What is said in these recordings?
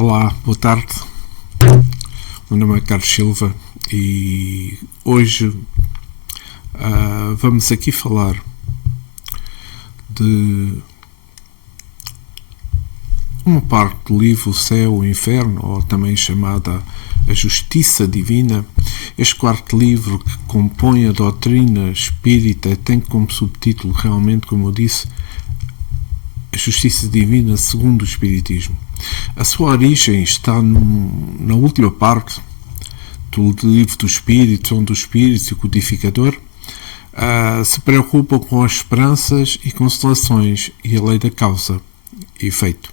Olá, boa tarde. O meu nome é Carlos Silva e hoje vamos aqui falar de uma parte do livro O Céu, o Inferno, ou também chamada A Justiça Divina. Este quarto livro que compõe a doutrina espírita tem como subtítulo, realmente, como eu disse, A Justiça Divina segundo o Espiritismo. A sua origem está na última parte do livro dos Espíritos, onde o Espírito e o Codificador se preocupam com as esperanças e constelações e a lei da causa e efeito.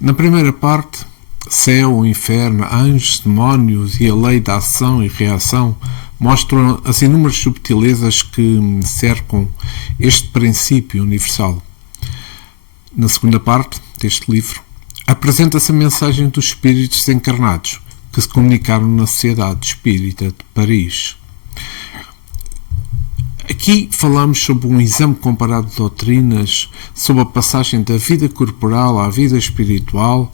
Na primeira parte, céu, inferno, anjos, demónios e a lei da ação e reação mostram as inúmeras subtilezas que cercam este princípio universal. Na segunda parte deste livro, apresenta-se a mensagem dos espíritos encarnados que se comunicaram na Sociedade Espírita de Paris. Aqui falamos sobre um exame comparado de doutrinas, sobre a passagem da vida corporal à vida espiritual,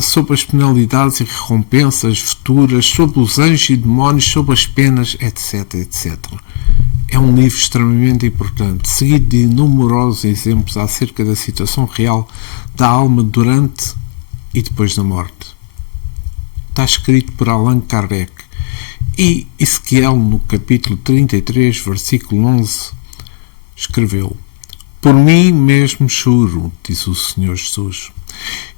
sobre as penalidades e recompensas futuras, sobre os anjos e demónios, sobre as penas, etc, etc. É um livro extremamente importante, seguido de numerosos exemplos acerca da situação real da alma durante e depois da morte. Está escrito por Allan Kardec. E Ezequiel, no capítulo 33, versículo 11, escreveu: Por mim mesmo choro, diz o Senhor Jesus.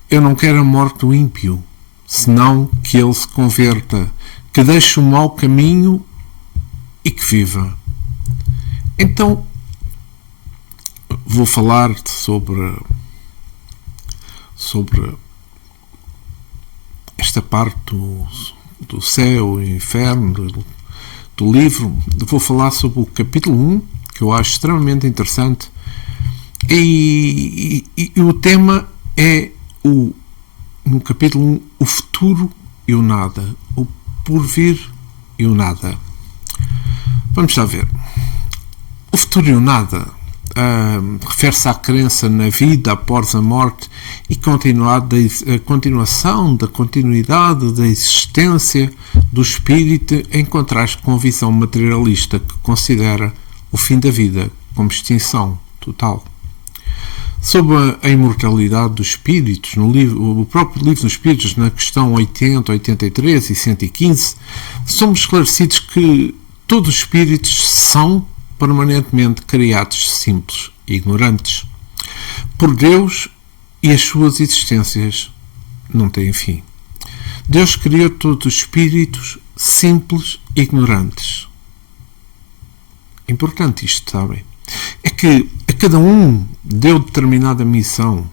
Eu não quero a morte do ímpio, senão que ele se converta, que deixe o mau caminho e que viva. Então, vou falar sobre esta parte do céu e inferno do livro. Vou falar sobre o capítulo 1, que eu acho extremamente interessante, e o tema é no capítulo 1, o futuro e o nada, o porvir e o nada. Vamos lá ver. O futuro e o nada refere-se à crença na vida após a morte e a continuação da continuidade da existência do espírito, em contraste com a visão materialista que considera o fim da vida como extinção total. Sobre a imortalidade dos espíritos, o próprio livro dos Espíritos, na questão 80, 83 e 115, somos esclarecidos que todos os espíritos são permanentemente criados simples e ignorantes por Deus, e as suas existências não têm fim. Deus criou todos os espíritos simples e ignorantes. Importante isto, sabem? É que a cada um deu determinada missão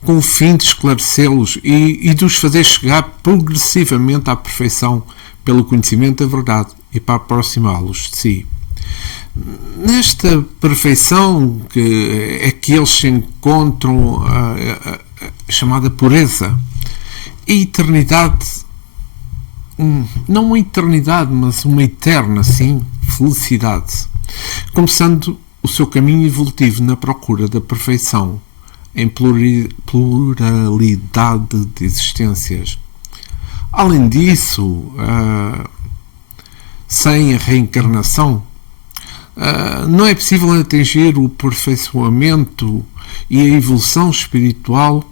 com o fim de esclarecê-los e de os fazer chegar progressivamente à perfeição pelo conhecimento da verdade e para aproximá-los de si. Nesta perfeição é que eles se encontram a chamada pureza e eternidade, não uma eternidade, mas uma eterna, sim, felicidade, começando o seu caminho evolutivo na procura da perfeição em pluralidade de existências. Além disso, sem a reencarnação, não é possível atingir o aperfeiçoamento e a evolução espiritual,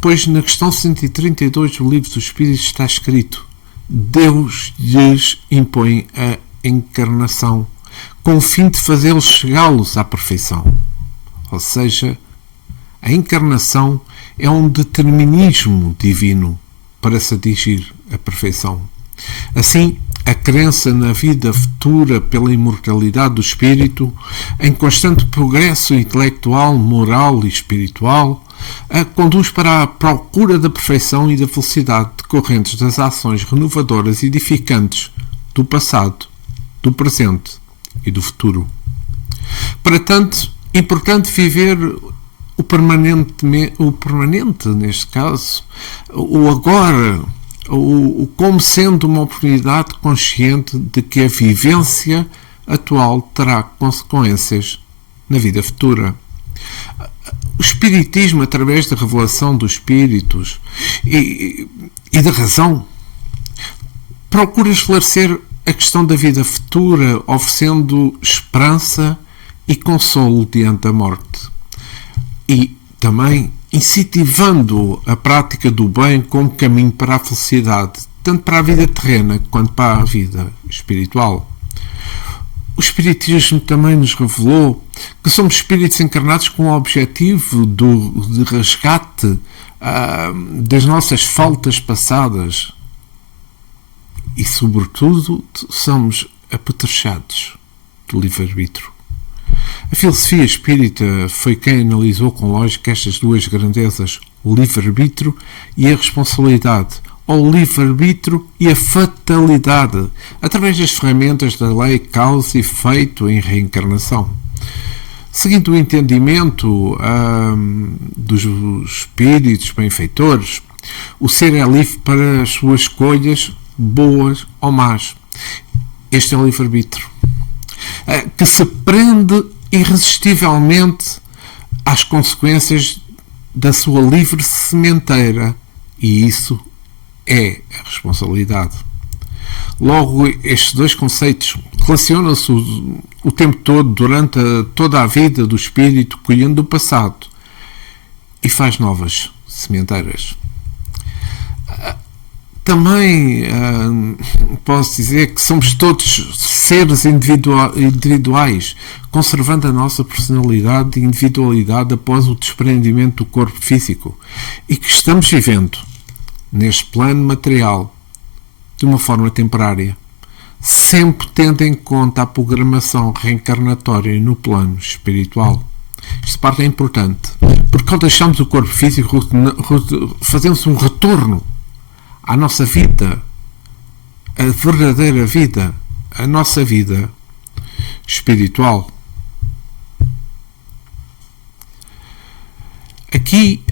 pois na questão 132 do Livro dos Espíritos está escrito: Deus lhes impõe a encarnação com o fim de fazê-los chegá-los à perfeição. Ou seja, a encarnação é um determinismo divino para se atingir a perfeição. Assim, a crença na vida futura pela imortalidade do espírito, em constante progresso intelectual, moral e espiritual, conduz para a procura da perfeição e da felicidade decorrentes das ações renovadoras e edificantes do passado, do presente e do futuro. Para tanto, é importante viver o permanente, neste caso, o agora, como sendo uma oportunidade consciente de que a vivência atual terá consequências na vida futura. O Espiritismo, através da revelação dos Espíritos e da razão, procura esclarecer a questão da vida futura, oferecendo esperança e consolo diante da morte. E também incentivando a prática do bem como caminho para a felicidade, tanto para a vida terrena quanto para a vida espiritual. O Espiritismo também nos revelou que somos espíritos encarnados com o objetivo de resgate das nossas faltas passadas e, sobretudo, somos apetrechados do livre-arbítrio. A filosofia espírita foi quem analisou com lógica estas duas grandezas, o livre-arbítrio e a responsabilidade, ou o livre-arbítrio e a fatalidade, através das ferramentas da lei causa e efeito em reencarnação. Seguindo o entendimento dos espíritos benfeitores, o ser é livre para as suas escolhas, boas ou más. Este é o livre-arbítrio, que se prende irresistivelmente às consequências da sua livre sementeira, e isso é a responsabilidade. Logo, estes dois conceitos relacionam-se o tempo todo, durante toda a vida do espírito, colhendo do passado e faz novas sementeiras. Também posso dizer que somos todos seres individuais, conservando a nossa personalidade e individualidade após o desprendimento do corpo físico, e que estamos vivendo neste plano material de uma forma temporária, sempre tendo em conta a programação reencarnatória no plano espiritual. Esta parte é importante, porque ao deixarmos o corpo físico, fazemos um retorno à nossa vida, a verdadeira vida, a nossa vida espiritual. Aqui,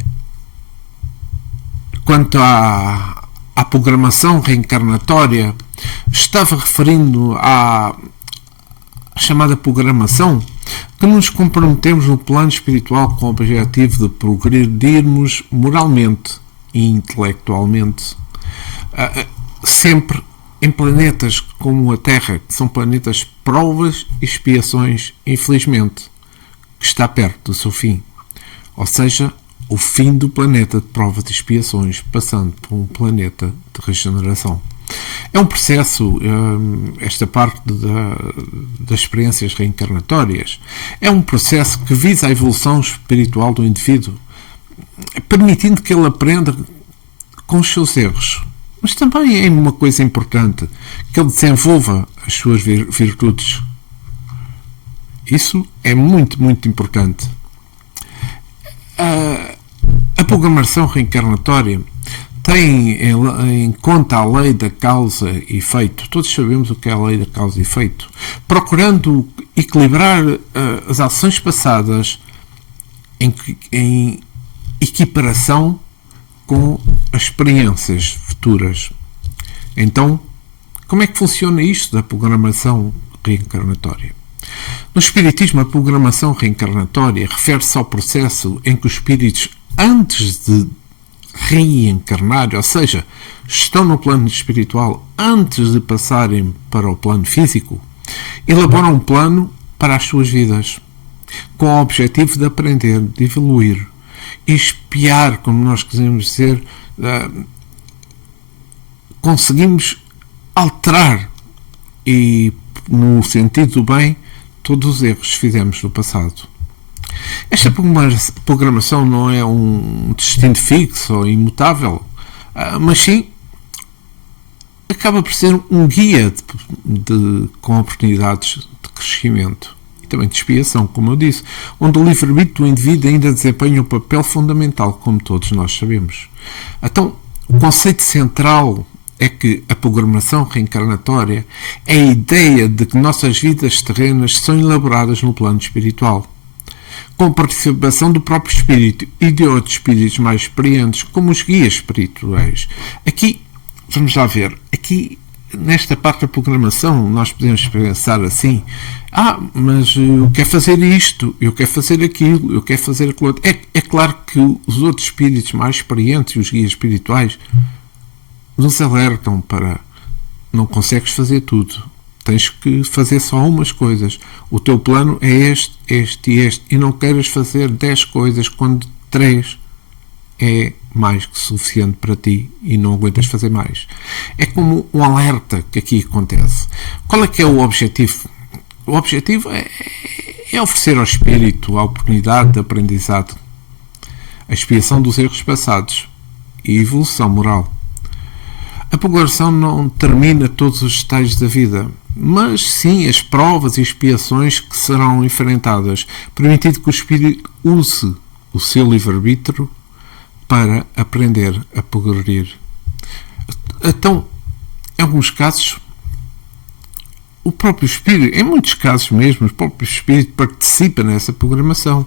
quanto à programação reencarnatória, estava referindo à chamada programação, que nos comprometemos no plano espiritual com o objetivo de progredirmos moralmente e intelectualmente, sempre em planetas como a Terra, que são planetas de provas e expiações, infelizmente, que está perto do seu fim. Ou seja, o fim do planeta de provas e expiações, passando por um planeta de regeneração. É um processo, esta parte das experiências reencarnatórias, é um processo que visa a evolução espiritual do indivíduo, permitindo que ele aprenda com os seus erros. Mas também é uma coisa importante, que ele desenvolva as suas virtudes. Isso é muito, muito importante. A programação reencarnatória tem em conta a lei da causa e efeito. Todos sabemos o que é a lei da causa e efeito. Procurando equilibrar as ações passadas em equiparação com as experiências futuras. Então, como é que funciona isto da programação reencarnatória? No Espiritismo, a programação reencarnatória refere-se ao processo em que os espíritos, antes de reencarnar, ou seja, estão no plano espiritual antes de passarem para o plano físico, elaboram um plano para as suas vidas, com o objetivo de aprender, de evoluir, espiar, como nós queremos dizer, conseguimos alterar e, no sentido do bem, todos os erros que fizemos no passado. Esta programação não é um destino fixo ou imutável, mas sim acaba por ser um guia com oportunidades de crescimento e também de expiação, como eu disse, onde o livre-arbítrio do indivíduo ainda desempenha um papel fundamental, como todos nós sabemos. Então, o conceito central é que a programação reencarnatória é a ideia de que nossas vidas terrenas são elaboradas no plano espiritual, com a participação do próprio espírito e de outros espíritos mais experientes, como os guias espirituais. Aqui, vamos lá ver, aqui nesta parte da programação, nós podemos pensar assim: mas eu quero fazer isto, eu quero fazer aquilo, eu quero fazer aquilo outro. É claro que os outros espíritos mais experientes e os guias espirituais nos alertam para: não consegues fazer tudo, tens que fazer só umas coisas. O teu plano é este, este e este, e não queiras fazer 10 coisas quando 3 é mais que suficiente para ti e não aguentas fazer mais. É como um alerta que aqui acontece. Qual é que é o objetivo? O objetivo é oferecer ao espírito a oportunidade de aprendizado, a expiação dos erros passados e evolução moral. A programação não termina todos os estágios da vida, mas sim as provas e expiações que serão enfrentadas, permitindo que o espírito use o seu livre-arbítrio para aprender a progredir. Então, em alguns casos, o próprio espírito, em muitos casos mesmo, o próprio espírito participa nessa programação,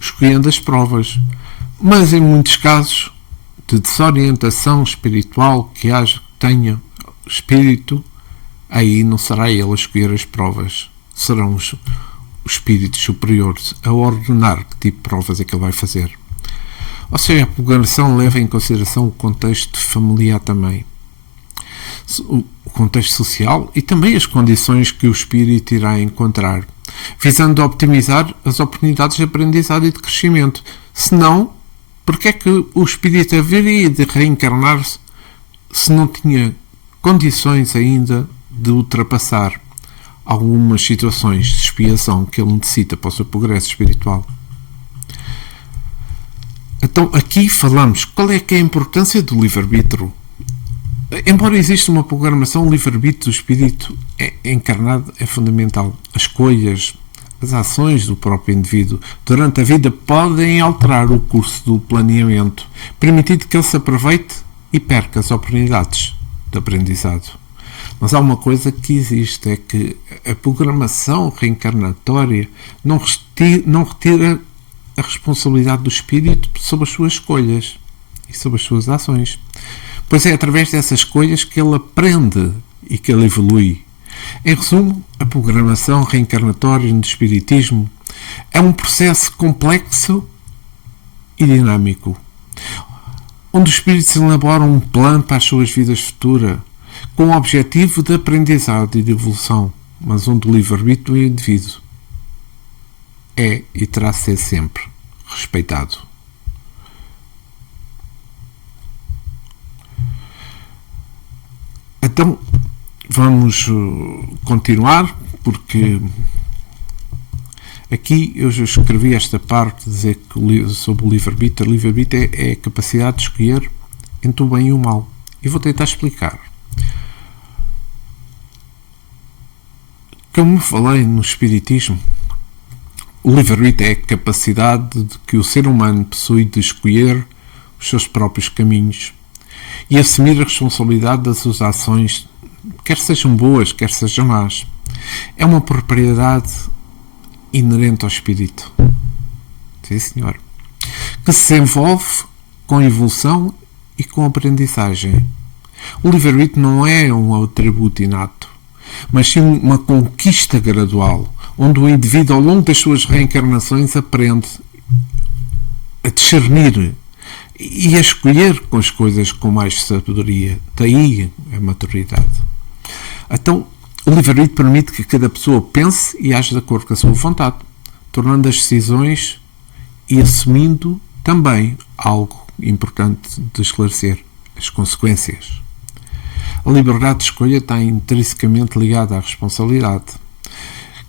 escolhendo as provas. Mas em muitos casos de desorientação espiritual que tenha espírito, aí não será ele a escolher as provas, serão os espíritos superiores a ordenar que tipo de provas é que ele vai fazer. Ou seja, a programação leva em consideração o contexto familiar também, o contexto social e também as condições que o espírito irá encontrar, visando optimizar as oportunidades de aprendizado e de crescimento. Senão, porque é que o espírito haveria de reencarnar-se se não tinha condições ainda de ultrapassar algumas situações de expiação que ele necessita para o seu progresso espiritual? Então, aqui falamos qual é que é a importância do livre-arbítrio. Embora exista uma programação, o livre-arbítrio do espírito encarnado é fundamental. As escolhas, as ações do próprio indivíduo durante a vida podem alterar o curso do planeamento, permitindo que ele se aproveite e perca as oportunidades de aprendizado. Mas há uma coisa que existe, é que a programação reencarnatória não retira a responsabilidade do espírito sobre as suas escolhas e sobre as suas ações, pois é através dessas escolhas que ele aprende e que ele evolui. Em resumo, a programação reencarnatória no espiritismo é um processo complexo e dinâmico, onde os espíritos elaboram um plano para as suas vidas futuras, com o objetivo de aprendizado e de evolução, mas onde o livre-arbítrio do indivíduo é e terá de ser sempre respeitado. Então, vamos continuar, porque aqui eu já escrevi esta parte, dizer que sobre o livre-arbítrio. O livre-arbítrio é a capacidade de escolher entre o bem e o mal. E vou tentar explicar. Como falei no Espiritismo, o livre-arbítrio é a capacidade de que o ser humano possui de escolher os seus próprios caminhos e assumir a responsabilidade das suas ações, quer sejam boas, quer sejam más. É uma propriedade inerente ao espírito. Sim, senhor. Que se envolve com evolução e com aprendizagem. O livre-arbítrio não é um atributo inato, mas sim uma conquista gradual, onde o indivíduo, ao longo das suas reencarnações, aprende a discernir e a escolher com as coisas com mais sabedoria. Daí a maturidade. Então, o livre-arbítrio permite que cada pessoa pense e age de acordo com a sua vontade, tornando as decisões e assumindo também algo importante de esclarecer: as consequências. A liberdade de escolha está intrinsecamente ligada à responsabilidade.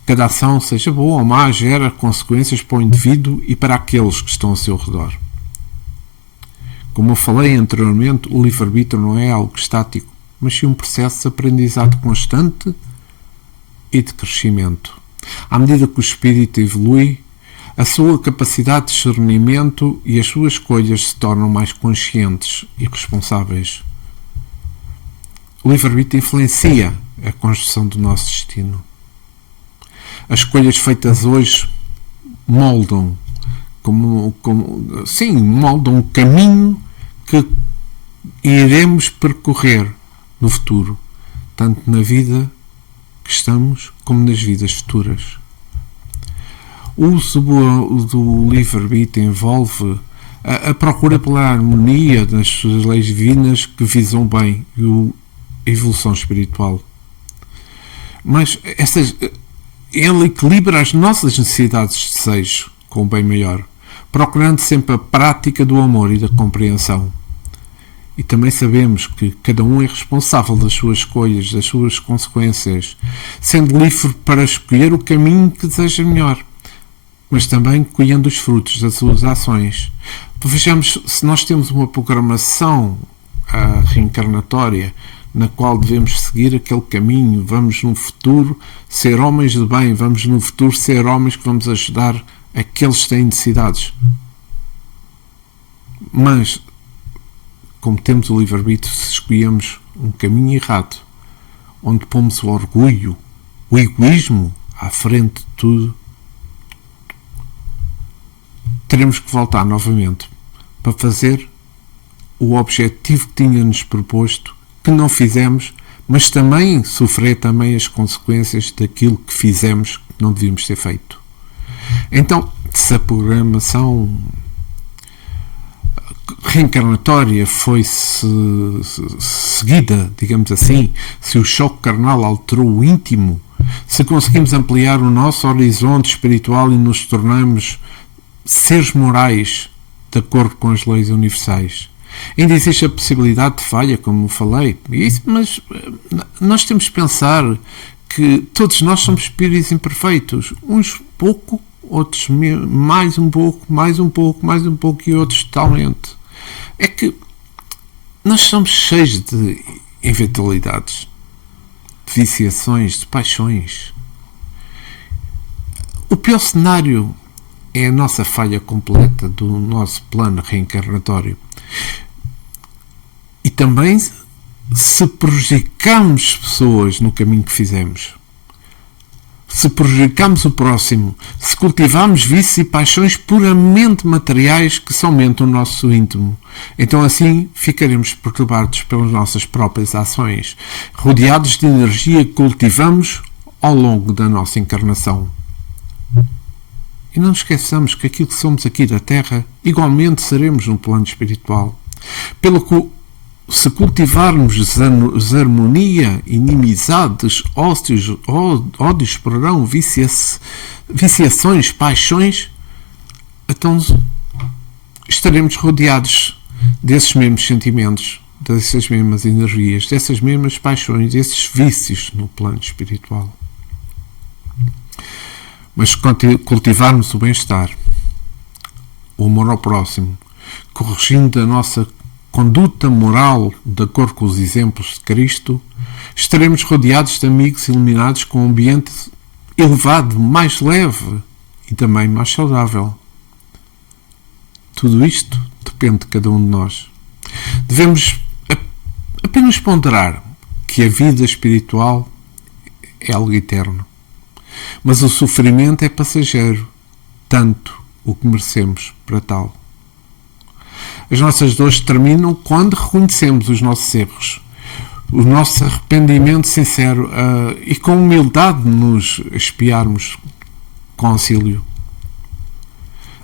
Cada ação, seja boa ou má, gera consequências para o indivíduo e para aqueles que estão ao seu redor. Como eu falei anteriormente, o livre-arbítrio não é algo estático, mas sim um processo de aprendizado constante e de crescimento. À medida que o espírito evolui, a sua capacidade de discernimento e as suas escolhas se tornam mais conscientes e responsáveis. O livre-arbítrio influencia a construção do nosso destino. As escolhas feitas hoje moldam moldam o caminho que iremos percorrer no futuro, tanto na vida que estamos como nas vidas futuras. O uso do livre-arbítrio envolve a procura pela harmonia das suas leis divinas que visam o bem e a evolução espiritual. Mas ele equilibra as nossas necessidades de desejo com o bem maior, procurando sempre a prática do amor e da compreensão. E também sabemos que cada um é responsável das suas escolhas, das suas consequências, sendo livre para escolher o caminho que deseja melhor, mas também colhendo os frutos das suas ações. Vejamos, se nós temos uma programação reencarnatória na qual devemos seguir aquele caminho, vamos no futuro ser homens de bem, vamos no futuro ser homens que vamos ajudar aqueles que têm necessidades. Mas, como temos o livre-arbítrio, se escolhemos um caminho errado, onde pomos o orgulho, o egoísmo à frente de tudo, teremos que voltar novamente para fazer o objetivo que tínhamos proposto, que não fizemos, mas também sofrer também as consequências daquilo que fizemos que não devíamos ter feito. Então, se a programação reencarnatória foi seguida, digamos assim, se o choque carnal alterou o íntimo, se conseguimos ampliar o nosso horizonte espiritual e nos tornamos seres morais de acordo com as leis universais, ainda existe a possibilidade de falha, como falei, mas nós temos de pensar que todos nós somos espíritos imperfeitos, uns pouco, outros mais um pouco, mais um pouco, mais um pouco e outros totalmente. É que nós somos cheios de eventualidades, de viciações, de paixões. O pior cenário é a nossa falha completa do nosso plano reencarnatório. E também se prejudicarmos pessoas no caminho que fizemos, se prejudicarmos o próximo, se cultivarmos vícios e paixões puramente materiais que somente o nosso íntimo, então assim ficaremos perturbados pelas nossas próprias ações, rodeados de energia que cultivamos ao longo da nossa encarnação. E não esqueçamos que aquilo que somos aqui da Terra, igualmente seremos no plano espiritual. Pelo que, se cultivarmos desarmonia, inimizades, ódios, viciações, paixões, então estaremos rodeados desses mesmos sentimentos, dessas mesmas energias, dessas mesmas paixões, desses vícios no plano espiritual. Mas se cultivarmos o bem-estar, o amor ao próximo, corrigindo a nossa conduta moral de acordo com os exemplos de Cristo, estaremos rodeados de amigos iluminados com um ambiente elevado, mais leve e também mais saudável. Tudo isto depende de cada um de nós. Devemos apenas ponderar que a vida espiritual é algo eterno. Mas o sofrimento é passageiro, tanto o que merecemos para tal. As nossas dores terminam quando reconhecemos os nossos erros, o nosso arrependimento sincero e com humildade nos expiarmos com auxílio.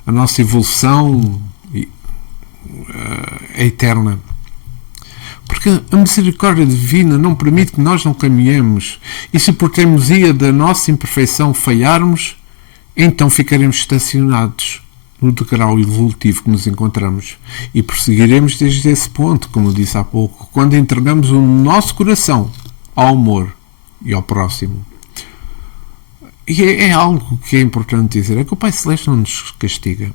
A nossa evolução é eterna. Porque a misericórdia divina não permite que nós não caminhemos, e se por teimosia da nossa imperfeição falharmos, então ficaremos estacionados no degrau evolutivo que nos encontramos e prosseguiremos desde esse ponto, como eu disse há pouco, quando entregamos o nosso coração ao amor e ao próximo. E é algo que é importante dizer, é que o Pai Celeste não nos castiga.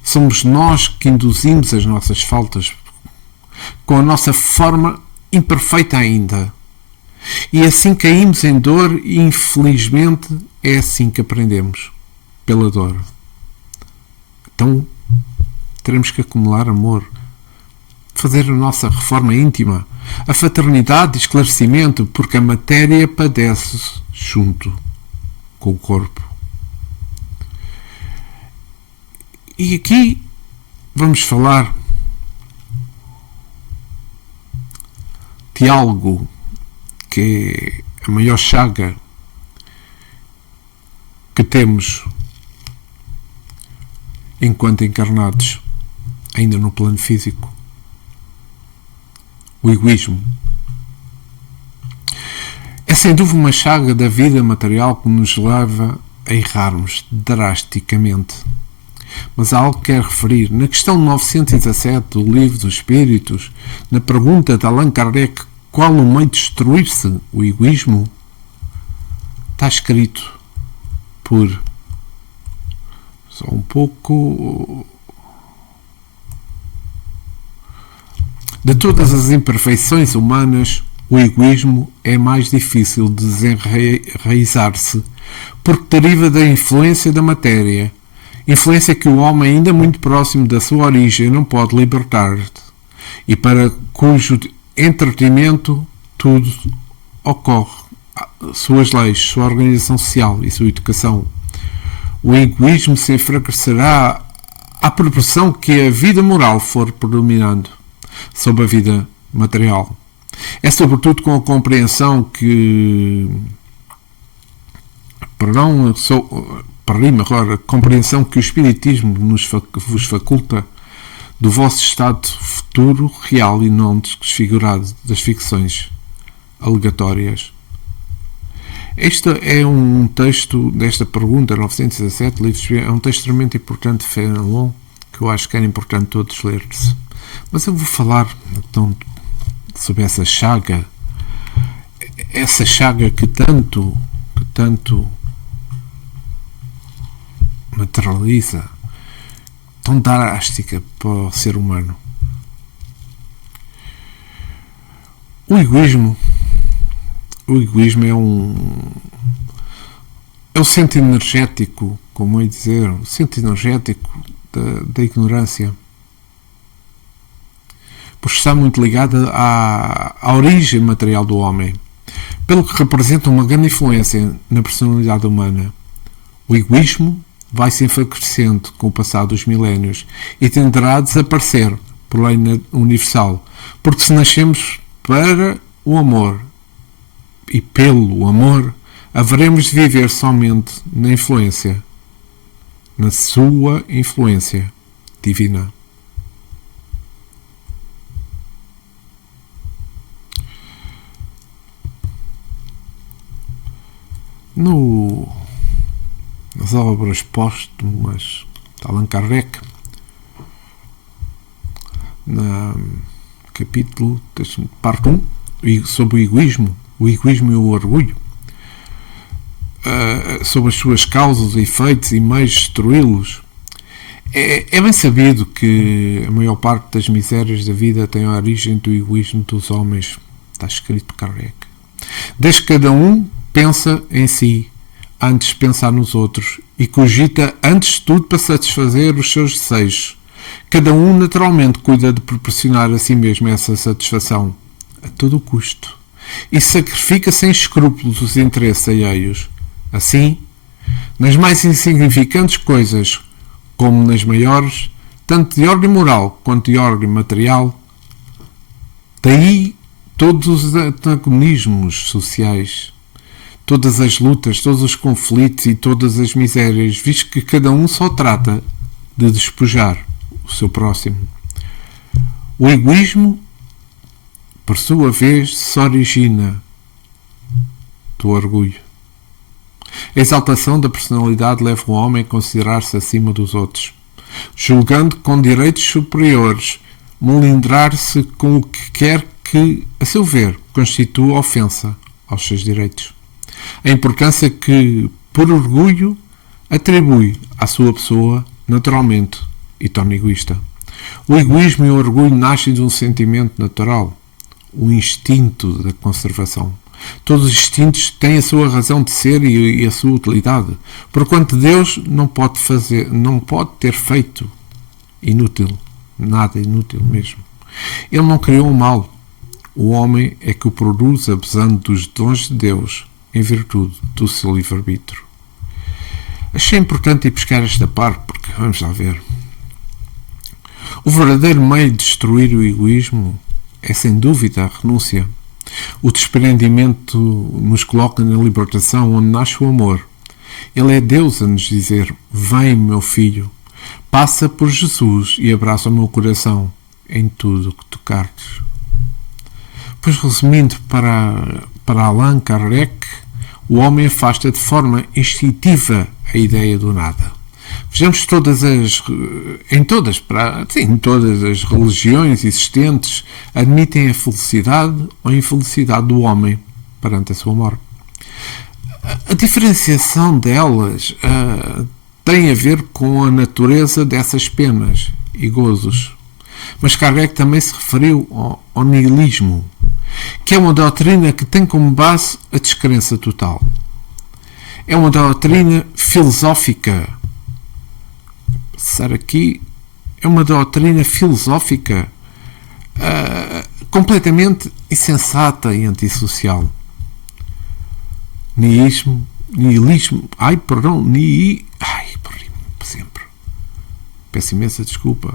Somos nós que induzimos as nossas faltas com a nossa forma imperfeita ainda. E assim caímos em dor e, infelizmente, é assim que aprendemos, pela dor. Então, teremos que acumular amor, fazer a nossa reforma íntima, a fraternidade e esclarecimento, porque a matéria padece junto com o corpo. E aqui vamos falar de algo que que é a maior chaga que temos enquanto encarnados, ainda no plano físico. O egoísmo. É sem dúvida uma chaga da vida material que nos leva a errarmos drasticamente. Mas há algo que quero referir. Na questão 917 do Livro dos Espíritos, na pergunta de Allan Kardec, qual o meio de destruir-se o egoísmo, está escrito por só um pouco. De todas as imperfeições humanas, o egoísmo é mais difícil de desenraizar-se, porque deriva da influência da matéria, influência que o homem, ainda muito próximo da sua origem, não pode libertar, e para cujo entretenimento tudo ocorre, suas leis, sua organização social e sua educação. O egoísmo se enfraquecerá à proporção que a vida moral for predominando sobre a vida material. É sobretudo com a compreensão que a compreensão que o Espiritismo vos faculta do vosso estado futuro real e não desfigurado das ficções alegatórias. Este é um texto desta pergunta 917, é um texto extremamente importante de Fénelon, que eu acho que era importante todos ler-se. Mas eu vou falar então sobre essa chaga que tanto materializa, tão drástica para o ser humano. O egoísmo é o centro energético, como eu ia dizer, o centro energético da ignorância, porque está muito ligada à origem material do homem, pelo que representa uma grande influência na personalidade humana. O egoísmo vai se enfraquecendo com o passar dos milénios e tenderá a desaparecer por lei universal, porque se nascemos para o amor e pelo amor, haveremos de viver somente na influência, na sua influência divina. Nas obras póstumas de Allan Kardec, no capítulo parte 1, sobre o egoísmo e o orgulho, sobre as suas causas, efeitos e meios de destruí-los. É bem sabido que a maior parte das misérias da vida tem a origem do egoísmo dos homens. Está escrito por Kardec. Desde que cada um pensa em si antes de pensar nos outros e cogita antes de tudo para satisfazer os seus desejos. Cada um naturalmente cuida de proporcionar a si mesmo essa satisfação a todo o custo e sacrifica sem escrúpulos os interesses alheios. Assim, nas mais insignificantes coisas como nas maiores, tanto de ordem moral quanto de ordem material, daí todos os antagonismos sociais, todas as lutas, todos os conflitos e todas as misérias, visto que cada um só trata de despojar o seu próximo. O egoísmo, por sua vez, se origina do orgulho. A exaltação da personalidade leva o homem a considerar-se acima dos outros, julgando com direitos superiores, melindrar-se com o que quer que, a seu ver, constitua ofensa aos seus direitos. A importância que, por orgulho, atribui à sua pessoa, naturalmente, e torna egoísta. O egoísmo e o orgulho nascem de um sentimento natural, o instinto da conservação. Todos os instintos têm a sua razão de ser e a sua utilidade, porquanto Deus não pode ter feito inútil, nada inútil mesmo. Ele não criou o mal. O homem é que o produz abusando dos dons de Deus em virtude do seu livre-arbítrio. Achei importante ir buscar esta parte porque, vamos lá ver, o verdadeiro meio de destruir o egoísmo é sem dúvida a renúncia. O desprendimento nos coloca na libertação, onde nasce o amor. Ele é Deus a nos dizer: vem, meu filho, passa por Jesus e abraça o meu coração em tudo que tocares. Pois, resumindo para Allan Kardec, o homem afasta de forma instintiva a ideia do nada. Vejamos em todas as religiões existentes admitem a felicidade ou a infelicidade do homem perante a sua morte. A diferenciação delas tem a ver com a natureza dessas penas e gozos. Mas Kardec também se referiu ao nihilismo, que é uma doutrina que tem como base a descrença total. É uma doutrina filosófica. Aqui é uma doutrina filosófica completamente insensata e antissocial. Nihilismo, sempre. Peço imensa desculpa.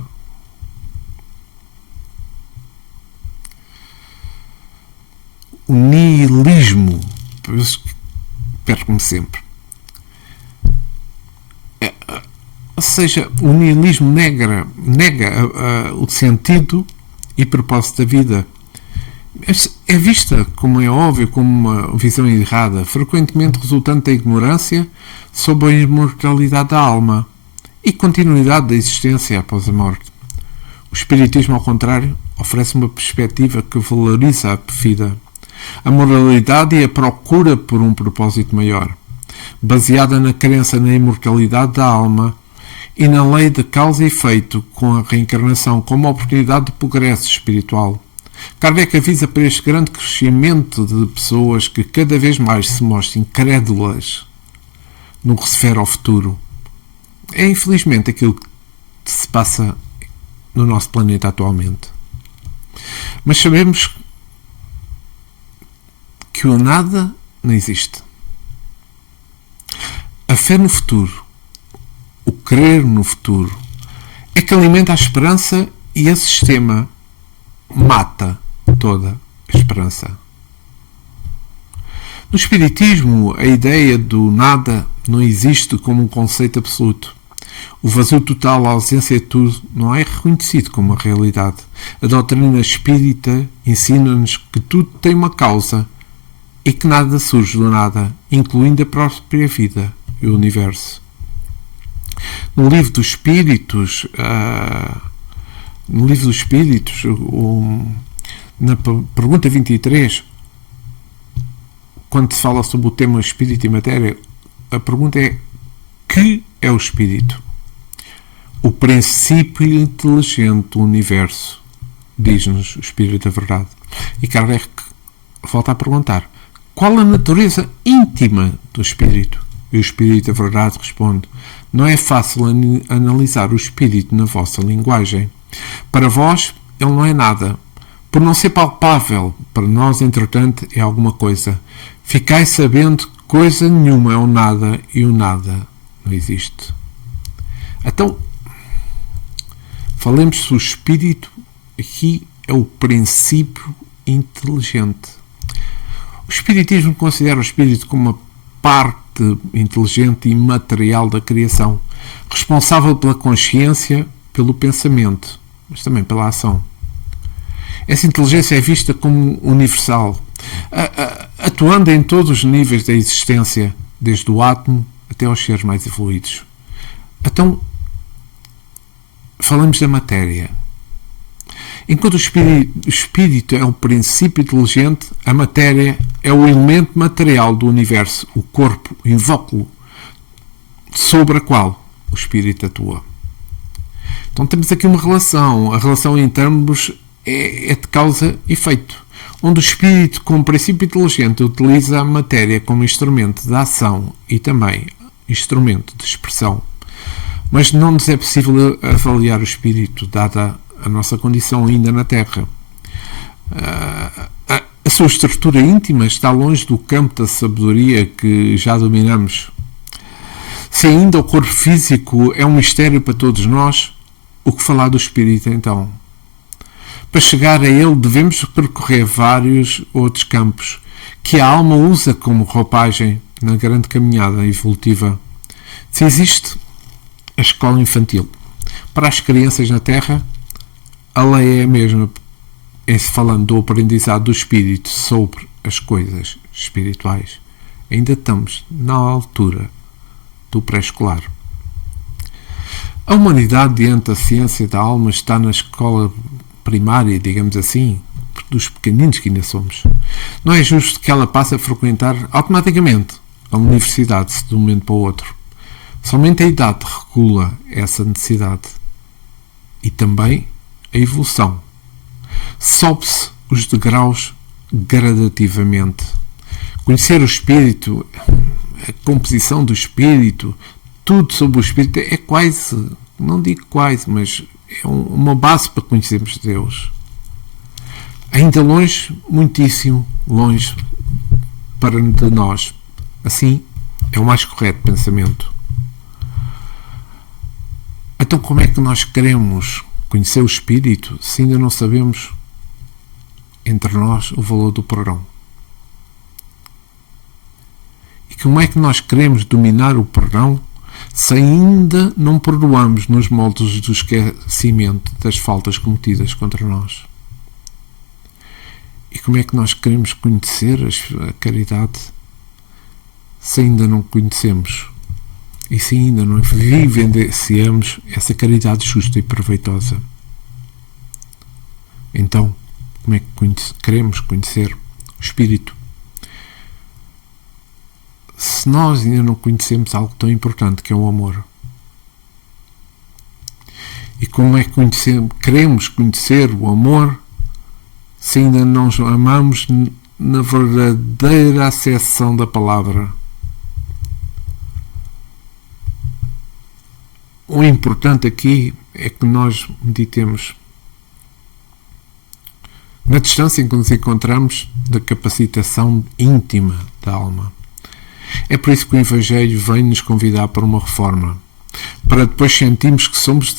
O nihilismo, perco-me sempre. Ou seja, o nihilismo nega o sentido e propósito da vida. É vista, como é óbvio, como uma visão errada, frequentemente resultante da ignorância sobre a imortalidade da alma e continuidade da existência após a morte. O espiritismo, ao contrário, oferece uma perspectiva que valoriza a vida, a moralidade e a procura por um propósito maior, baseada na crença na imortalidade da alma e na lei de causa e efeito, com a reencarnação como oportunidade de progresso espiritual. Kardec avisa para este grande crescimento de pessoas que cada vez mais se mostram incrédulas no que se refere ao futuro. É infelizmente aquilo que se passa no nosso planeta atualmente. Mas sabemos que o nada não existe. A fé no futuro, o crer no futuro, é que alimenta a esperança e esse sistema mata toda a esperança. No Espiritismo, a ideia do nada não existe como um conceito absoluto. O vazio total, a ausência de tudo, não é reconhecido como uma realidade. A doutrina espírita ensina-nos que tudo tem uma causa e que nada surge do nada, incluindo a própria vida e o universo. No Livro dos Espíritos, na pergunta 23, quando se fala sobre o tema espírito e matéria, a pergunta é: que é o espírito? O princípio inteligente do universo, diz-nos o Espírito da Verdade. E Kardec volta a perguntar: qual a natureza íntima do espírito? E o Espírito da Verdade responde: não é fácil analisar o espírito na vossa linguagem. Para vós, ele não é nada. Por não ser palpável, para nós, entretanto, é alguma coisa. Ficai sabendo que coisa nenhuma é o nada e o nada não existe. Então, falemos se o espírito aqui é o princípio inteligente. O Espiritismo considera o espírito como uma parte inteligente e material da criação, responsável pela consciência, pelo pensamento, mas também pela ação. Essa inteligência é vista como universal, atuando em todos os níveis da existência, desde o átomo até aos seres mais evoluídos. Então, falamos da matéria. Enquanto o espírito é o princípio inteligente, a matéria é o elemento material do universo, o corpo, o invólucro, sobre a qual o espírito atua. Então temos aqui uma relação. A relação entre ambos é de causa e efeito, onde o espírito, como princípio inteligente, utiliza a matéria como instrumento de ação e também instrumento de expressão. Mas não nos é possível avaliar o espírito, dada a nossa condição ainda na Terra. A sua estrutura íntima está longe do campo da sabedoria que já dominamos. Se ainda o corpo físico é um mistério para todos nós, o que falar do espírito então? Para chegar a ele devemos percorrer vários outros campos que a alma usa como roupagem na grande caminhada evolutiva. Se existe a escola infantil para as crianças na Terra, a lei é a mesma, em-se falando do aprendizado do espírito sobre as coisas espirituais. Ainda estamos na altura do pré-escolar. A humanidade, diante da ciência da alma, está na escola primária, digamos assim, dos pequeninos que ainda somos. Não é justo que ela passe a frequentar automaticamente a universidade de um momento para o outro. Somente a idade regula essa necessidade. E também a evolução. Sobe-se os degraus gradativamente. Conhecer o espírito, a composição do espírito, tudo sobre o espírito é quase, não digo quase, mas é uma base para conhecermos Deus. Ainda longe, muitíssimo longe para de nós. Assim, é o mais correto pensamento. Então, como é que nós queremos conhecer o espírito se ainda não sabemos entre nós o valor do perdão? E como é que nós queremos dominar o perdão se ainda não perdoamos nos moldes do esquecimento das faltas cometidas contra nós? E como é que nós queremos conhecer a caridade se ainda não conhecemos e se ainda não vivenciamos essa caridade justa e proveitosa? Então, como é que queremos conhecer o espírito se nós ainda não conhecemos algo tão importante que é o amor? E como é que queremos conhecer o amor se ainda não nos amamos na verdadeira acessão da palavra? O importante aqui é que nós meditemos na distância em que nos encontramos da capacitação íntima da alma. É por isso que o Evangelho vem nos convidar para uma reforma, para depois sentirmos que somos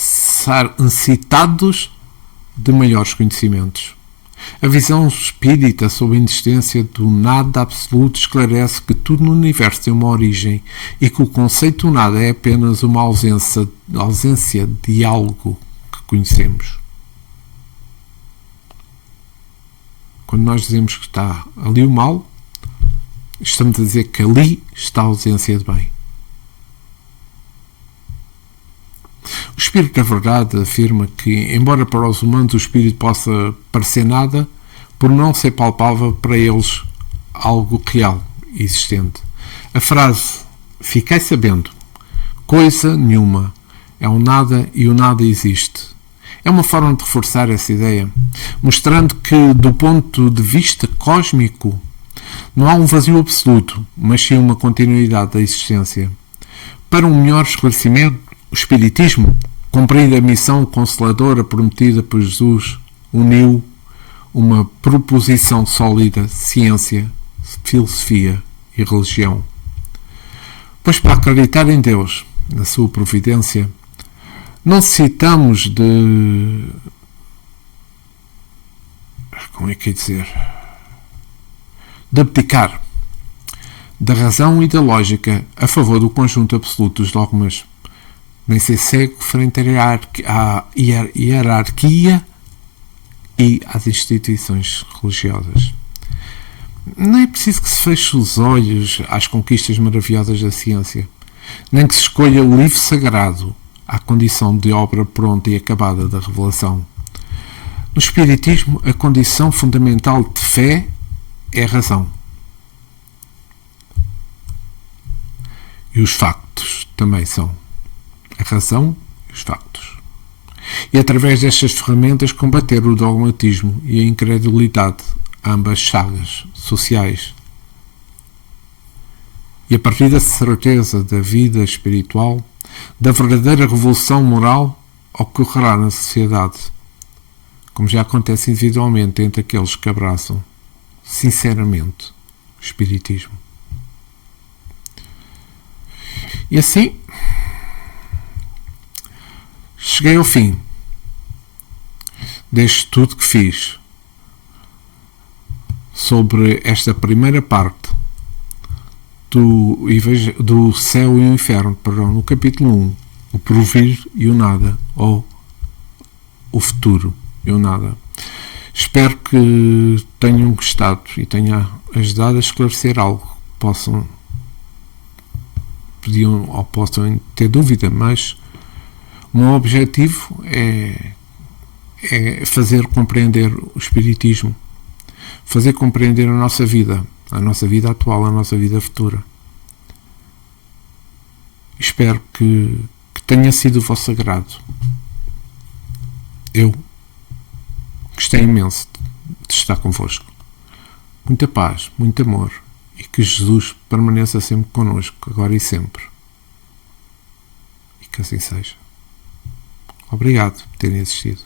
necessitados de maiores conhecimentos. A visão espírita sobre a existência do nada absoluto esclarece que tudo no universo tem uma origem e que o conceito do nada é apenas uma ausência de algo que conhecemos. Quando nós dizemos que está ali o mal, estamos a dizer que ali está a ausência de bem. O Espírito da Verdade afirma que, embora para os humanos o Espírito possa parecer nada, por não ser palpável para eles algo real, existente. A frase "fiquei sabendo, coisa nenhuma, é um nada e o nada existe", é uma forma de reforçar essa ideia, mostrando que, do ponto de vista cósmico, não há um vazio absoluto, mas sim uma continuidade da existência. Para um melhor esclarecimento, o Espiritismo, cumprindo a missão consoladora prometida por Jesus, uniu uma proposição sólida: ciência, filosofia e religião. Pois para acreditar em Deus, na sua providência, não necessitamos de... como é que é dizer? De abdicar da razão e da lógica a favor do conjunto absoluto dos dogmas, nem ser cego frente à hierarquia e às instituições religiosas. Não é preciso que se feche os olhos às conquistas maravilhosas da ciência, nem que se escolha o livro sagrado à condição de obra pronta e acabada da revelação. No Espiritismo, a condição fundamental de fé é a razão. E os factos também são. A razão e os factos. E através destas ferramentas combater o dogmatismo e a incredulidade, ambas chagas sociais. E a partir da certeza da vida espiritual, da verdadeira revolução moral, ocorrerá na sociedade, como já acontece individualmente entre aqueles que abraçam sinceramente o Espiritismo. E assim cheguei ao fim deste estudo que fiz sobre esta primeira parte do Céu e o Inferno, perdão, no capítulo 1, o porvir e o nada, ou o futuro e o nada. Espero que tenham gostado e tenha ajudado a esclarecer algo. Possam ter dúvida, mas o meu objetivo é fazer compreender o Espiritismo, fazer compreender a nossa vida atual, a nossa vida futura. Espero que tenha sido o vosso agrado. Eu gostei imenso de estar convosco. Muita paz, muito amor, e que Jesus permaneça sempre connosco, agora e sempre. E que assim seja. Obrigado por terem assistido.